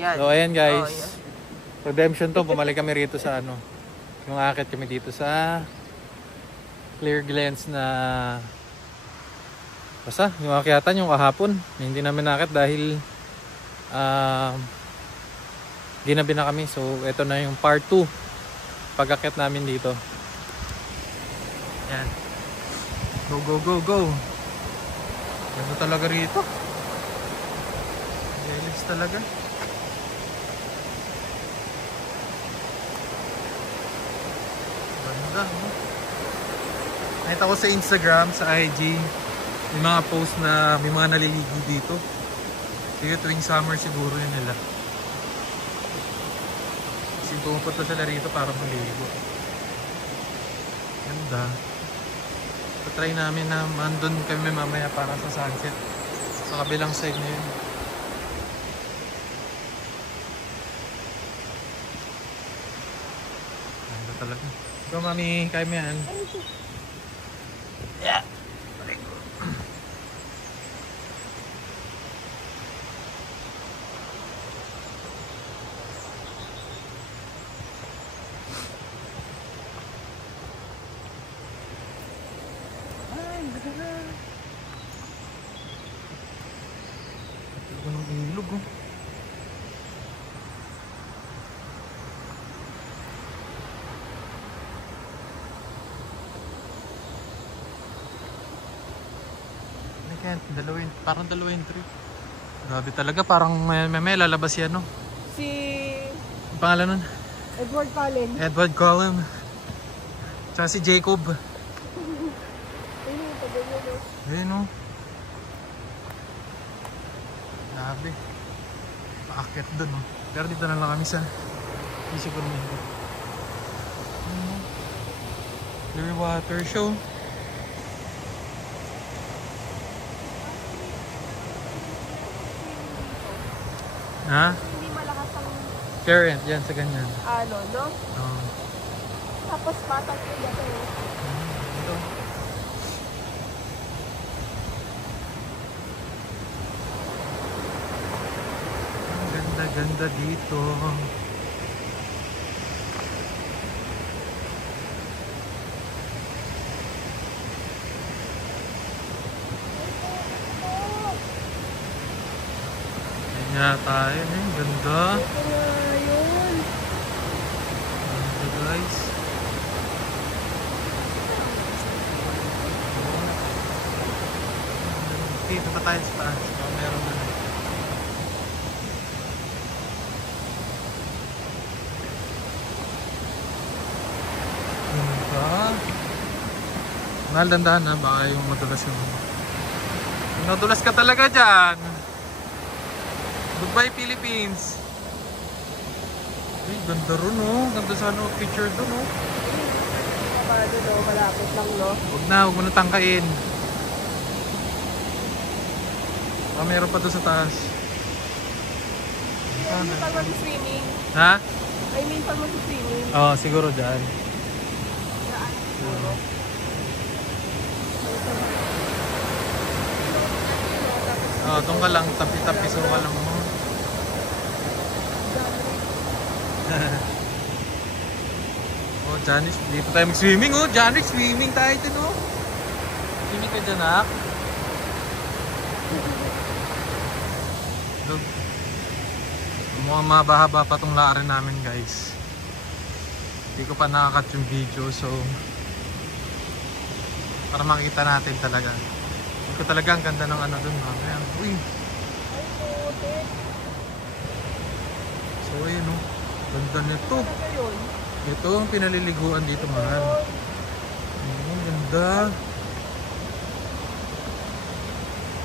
Yan. So ayan guys. Oh, yan. Redemption to. Bumalik kami rito sa ano. Yung akit kami dito sa Clear Glens na basta yung akyatan yung kahapon. Hindi namin nakit dahil ginabi na kami. So ito na yung part 2 pag-akyat namin dito. Yan. Go go go go. Ganda talaga rito. Relax talaga. Ganda. Nakita ko sa Instagram, sa IG, may mga post na may mga naliligo dito. Sige, tuwing summer siguro yun nila. Kasi pumupunta sila rito para maligo. Ganda. Try namin na mandun kami mamaya para sa sunset. Sa kabilang side na yun. Ganda talaga. Go mami, kaya mo yan. Yeah. Ng ilog oh. Parang dalawa yung trip. Grabe talaga, parang may lalabas yan no. Si Ang pangalan nun? Edward Cullen. Edward Cullen. Tsaka si Jacob. Ayun no. Grabe. Paakyat dun oh. Pero dito na lang kami sa isip ko naman. Clear water show. Ha? Hindi malakas ang Current, yan sa ganyan. ano, no? Oo. Tapos patag ko dito. Ito. Ang ganda-ganda dito. Ayan tayo. Ang ganda. Ito nga yun. Ganda guys. Dito pa tayo sa taas. Meron na. Mahal, dandahan na, baka yung madulas yung... Nadulas ka talaga dyan. Goodbye Philippines. Ay, ganda ron oh. Ganda sana picture dun oh. Paano no? Malapit lang no? Huwag mo na tangkain. Meron pa doon sa taas. I mean, pag mag-swimming. Ha? I mean, pag mag-swimming. Oo, siguro dyan. Daan siguro. Doon ka lang, tapi-tapi so ka lang mo. Oh, Janice, dito tayo mag-swimming oh. Janice, swimming tayo dun oh. Swimming ka dyan ha. Mukhang mahaba-haba pa itong laarin namin guys. Hindi ko pa nakakat yung video so para makita natin talaga. Hindi ko talaga ang ganda ng ano dun mamaya. Uy! So ayun oh. Ganda nito. Ito ang pinaliliguan dito mahal. Oh, ganda.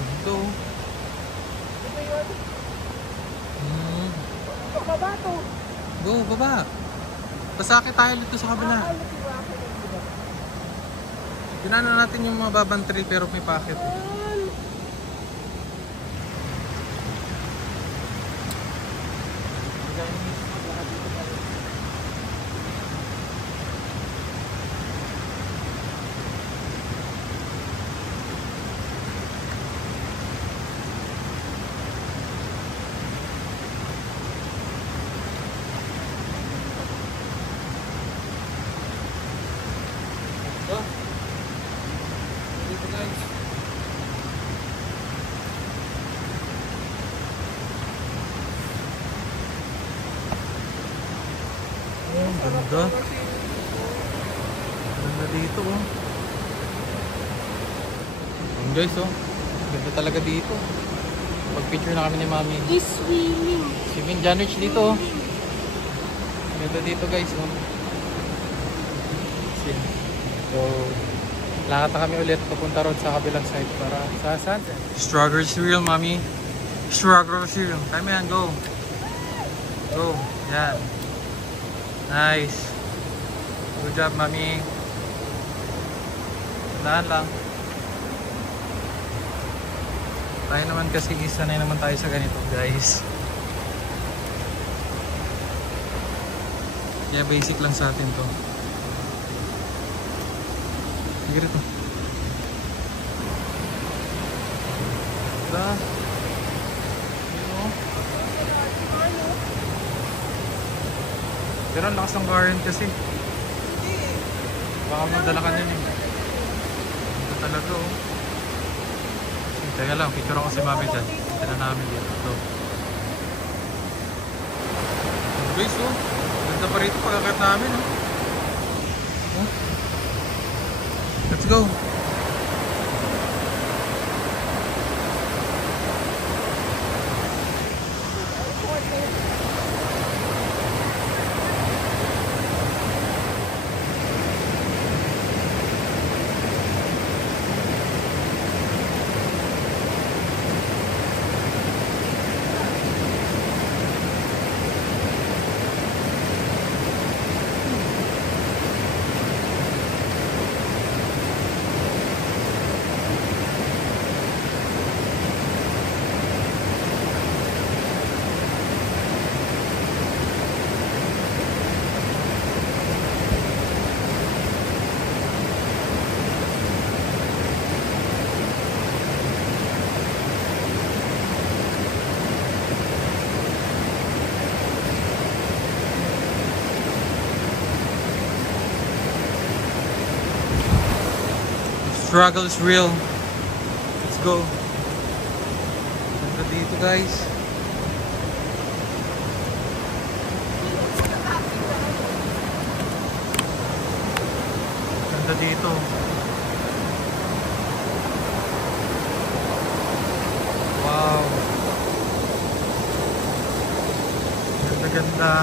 Ito. Ito yun. Baba to. Go, baba. Pasakit tayo dito sa kabila. Tinana natin yung mababang tree pero may packet. Oh, ganda. Ganda dito oh. Yun guys oh. Ganda talaga dito. Pag-picture na kami ni Mami. Swimming. Swimming Janwich dito oh. Ganda dito guys oh. So, lakad na kami ulit papunta road sa kabilang side para sa sunset. Struggle is real, Mami. Struggle is real. Kami yan, go. Go. Yan. Nice. Good job, Mami. Dahan lang. Tayo naman kasi sanay naman tayo sa ganito, guys. Kaya basic lang sa atin to. Sige rito. Diba? Pero ang lakas ng current kasi. Baka magdala ka din eh. Ito talaga oh. Teka lang, picture ako si Mami dyan. Ito na namin dito. Ito. Guys oh. Ganda pa rito pagkakat namin oh. Oh. Let's go. Struggle is real. Let's go. Ganda dito guys. Ganda dito. Wow. Ganda ganda.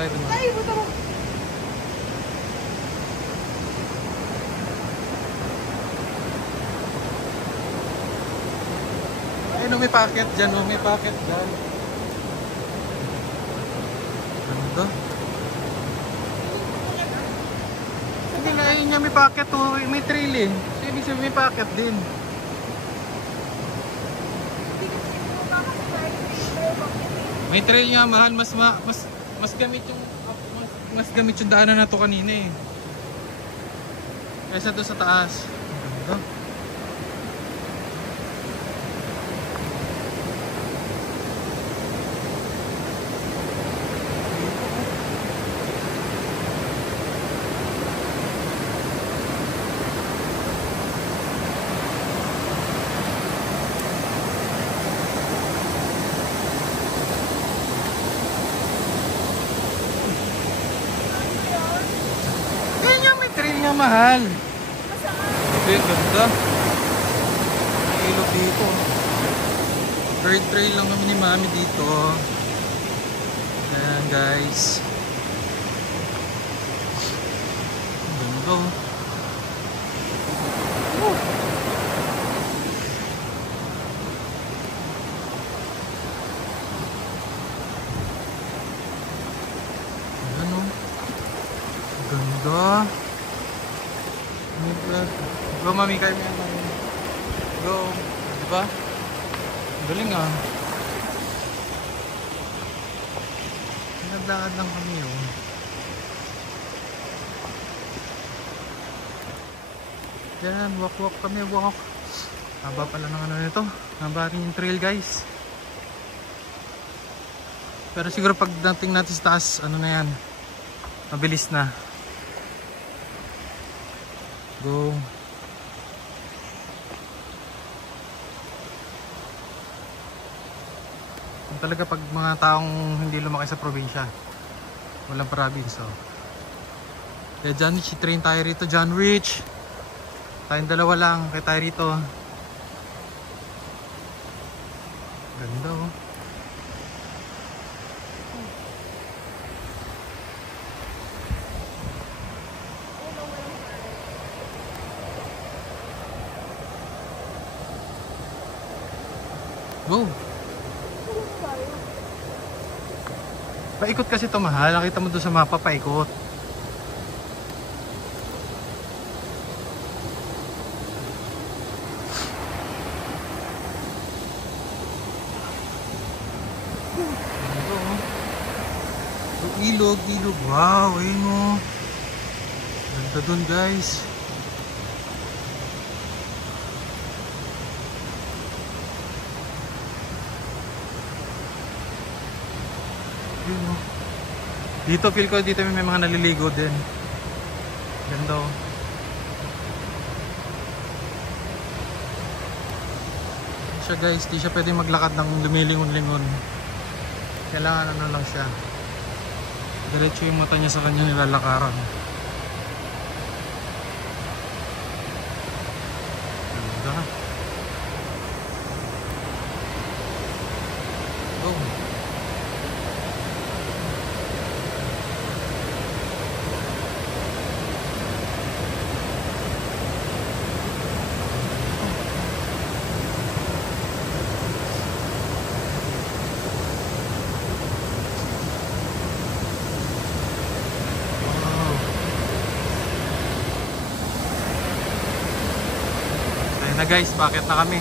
Tayo dun. Ay, buta mo. Ayun, may packet dyan, may packet dyan. Ganda. Hindi nga, ayun nga may packet oh. May trail eh. So, ibig sabihin may packet din. May trail nga, mahal. Mas gamit yung daanan na to kanina eh. Kaysa doon sa taas. Ganda. Mahal. Okay, ganda. May ilog dito. Bird trail lang kami ni Mami dito. Ayan guys. Ganda. Ayan o. Ganda. Go Mami, kaya mo yan Mami. Go. Diba? Galing ah. Naglakad lang kami oh. Yan, walk kami, walk. Haba pala ng ano nito. Haba rin yung trail guys. Pero siguro pag dating natin sa taas, ano na yan. Mabilis na. Go. Talaga pag mga taong hindi lumaki sa probinsya, walang province. So. Kaya John Rich, train tayo rito. John Rich, tayong dalawa lang, kaya tayo rito. Ganda oh. Wow. Paikot kasi ito mahal. Nakita mo doon sa mapa, paikot. Ilog, ilog. Wow, ayun o. Ganda dun guys. Ayun o. Dito feel ko dito may mga naliligo din. Ganda o. Siya guys, di siya pwede maglakad ng lumilingon-lingon. Kailangan ano lang siya. Diretso yung mata niya sa kanya nilalakaran. Ganda. Go. Na guys, bakit na kami?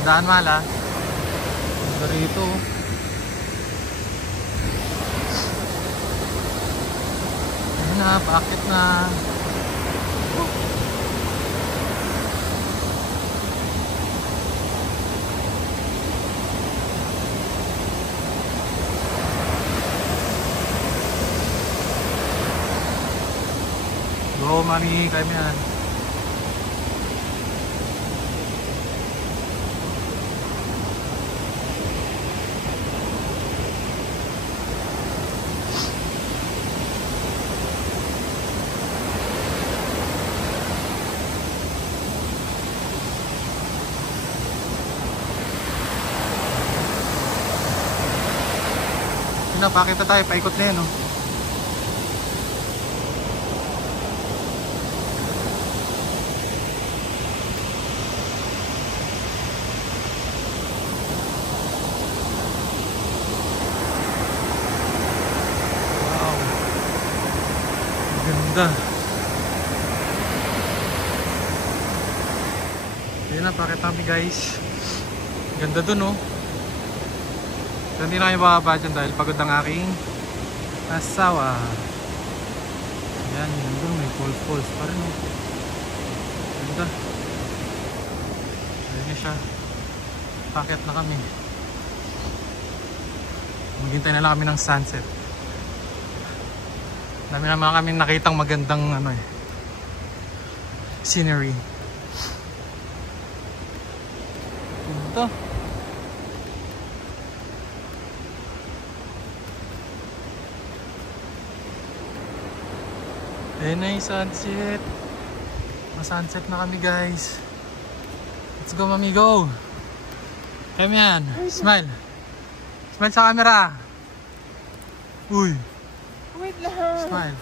Tandaan mahal ha. Ganda rito. Ayun na, bakit na? Go mami, kaya mo yan. Pakita tayo, paikot na yun oh. Wow, ganda. Yun na, pakita kami guys. Ganda dun oh. So, hindi na kayo bababa dyan dahil pagod ang aking asawa. Yan, yun doon. May falls pa rin. Ganda. Ayan na siya. Packet na kami. Maghintay na lang kami ng sunset. Dami naman kami nakitang magandang ano scenery. Ito. Ayan na yung sunset. Masunset na kami guys. Let's go mami, go. Kaya yan. Smile. Smile sa camera. Uy. Wait lang. Smile.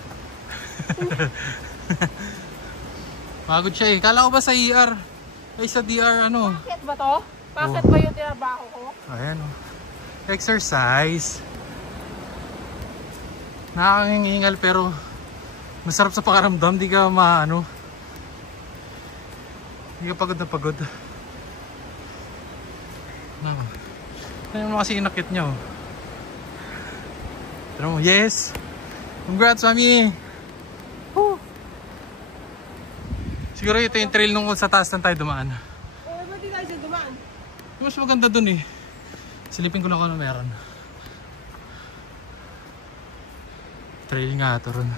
Pagod siya eh. Kala ko ba sa ER? Ay sa DR ano? Bakit ba to? Bakit ba yung tinabaho ko? Ayan o. Exercise. Nakakingingal pero masarap sa pakaramdam, di ka maano. Hindi ka pagod na pagod. Ano mo kasi inakit nyo. Pero mo, yes! Congrats mami! Woo! Siguro ito yung trail nung sa taas lang tayo dumaan. Eh, ba't di tayo siya dumaan? Mas maganda dun eh. Silipin ko lang kung ano meron. Trail nga ito ron.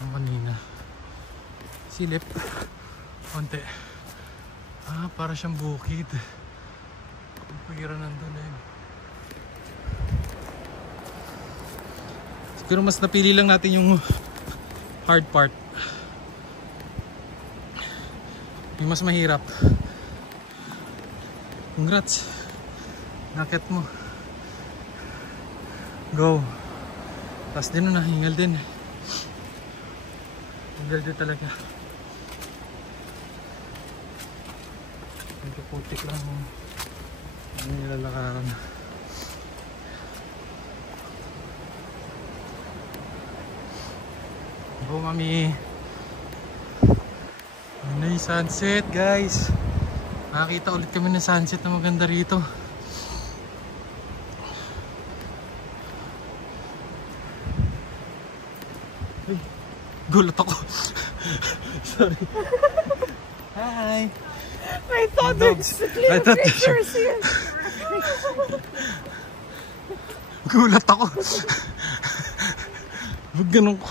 Ang kanina. Silip. Konti. Ah, para siyang bukid. Pagkira nandun eh. Siguro mas napili lang natin yung hard part. Yung mas mahirap. Congrats. Nakit mo. Go. Tapos din na, hingal din. Hingal din talaga. Medyo putik lang. Ano nilalakaran. Go mami. Ano yung sunset guys. Nakakita ulit kami ng sunset na maganda rito. Ay, gulat ako. Sorry. Hi. I thought there's I thought pictures here. Gulat ako. Huwag ganun ko.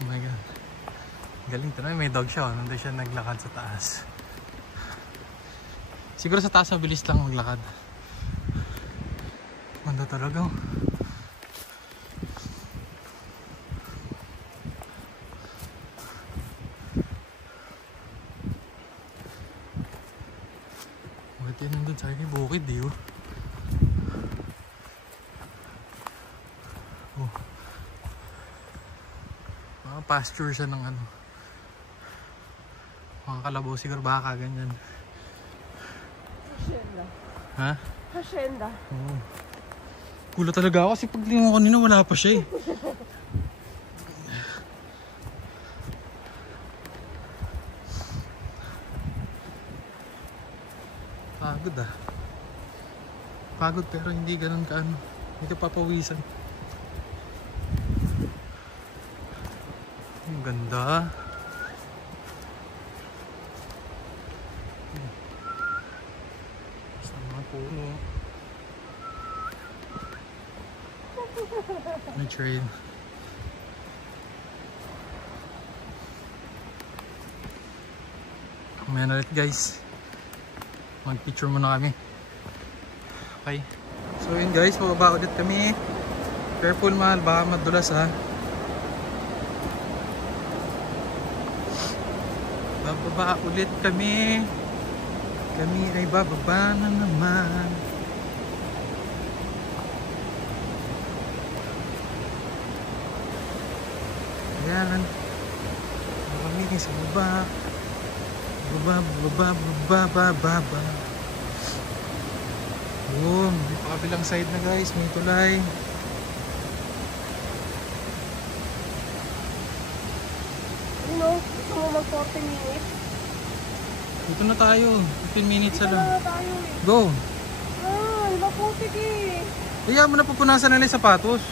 Oh my god. Galing to na. May dog siya. Nandun siya naglakad sa taas. Siguro sa taas mabilis lang maglakad. Ganda talaga. Bakit yan nandun sa akin? Bukid di oh. Oh. Mga pasture siya ng ano. Mga kalabaw siguro baka ganyan. Hacienda. Ha? Hacienda. Oo. Kulo talaga ako kasi paglingon ko kanina wala pa siya eh. Pagod ah. Pagod pero hindi ganun kaano. Hindi ka papawisan. Ang ganda. Basta mga puno. May trail. Kumain na ulit guys. Mag picture muna kami. Okay. So yun guys, bababa ulit kami. Careful mahal, baka madulas ha. Bababa ulit kami. Kami ay bababa na naman. Ayan. Kami sa baba. Baba. Boom. May pakabilang side na guys. May tulay. Gusto mo mag 40 minutes? Dito na tayo. 15 minutes na lang. Na tayo eh. Go. Ay, maputik eh. Kaya mo na pupunasan nila yung sapatos.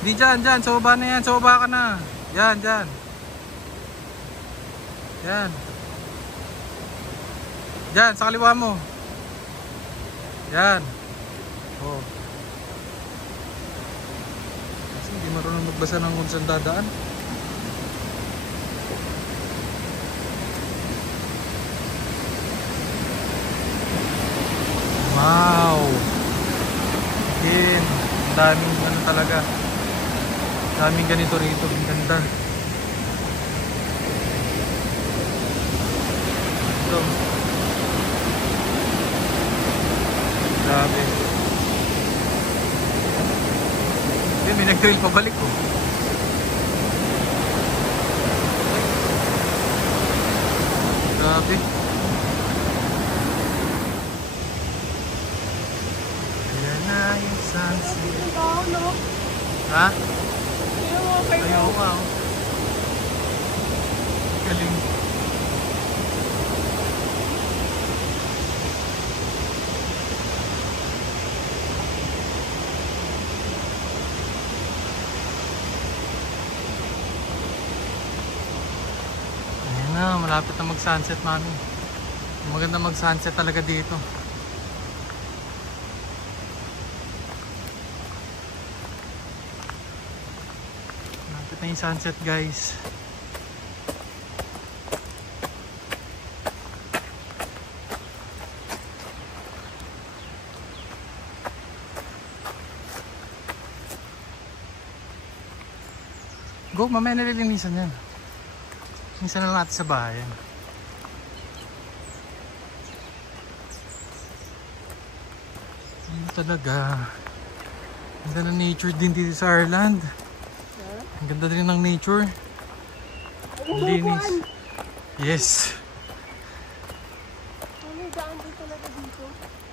Di dyan. Sa baba na yan. Sa baba ka na. Yan. Yan. Diyan, sa kaliwa mo. Yan. Oh. Kasi hindi marunong magbasa ng kung saan dadaan. Wow. Again, daming ano talaga. Daming ganito rito. Ang ganda. Ito. Grabe. May nag-trail pabalik ko. Grabe. Ayan na yung sunset. Ang tao, no? Ha? Ayaw mo kayo. Ayaw ka. Galing. Malapit na mag-sunset mami. Maganda mag-sunset talaga dito. Malapit na yung sunset guys. Go, mamaya nililinisan yan. Linisan na lang natin sa bahay. Ano talaga? Ang ganda ng nature din dito sa Ireland. Ang ganda din ng nature. Linis. Yes. May daan din talaga dito.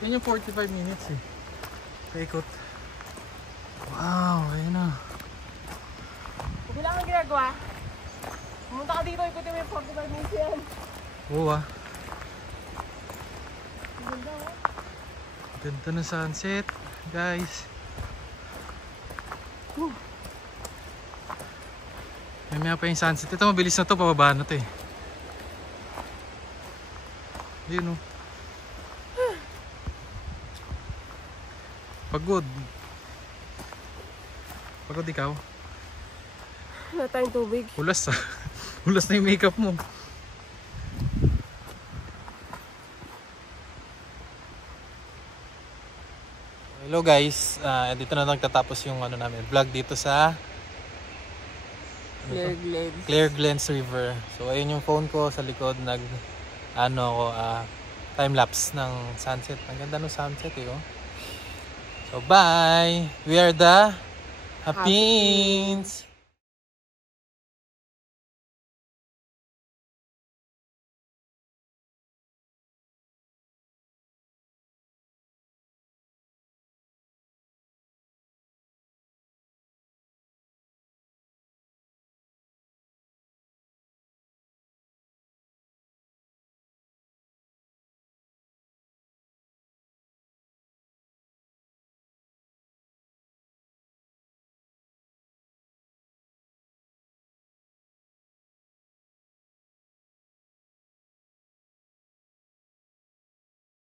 Yan yung 45 minutes eh. Paikot. Wow, ayun na. Hindi lang ang ginagawa. Pumunta ka dito, ikutin mo yung 45 minutes yan. Oo ah. Ang ganda oh. Ganda ng sunset, guys. Mamaya pa yung sunset. Ito mabilis na to, pababa na to eh. Yun oh. Pagod. Pagod ikaw? Wala tayong tubig. Hulas ah. Hulas na yung makeup mo. Hello guys, dito na nagtatapos yung namin vlog dito sa Claire Glades. Claire Glens River. So ayun yung phone ko sa likod, time lapse ng sunset. Ang ganda ng sunset eh oh. So bye. We are the Happins.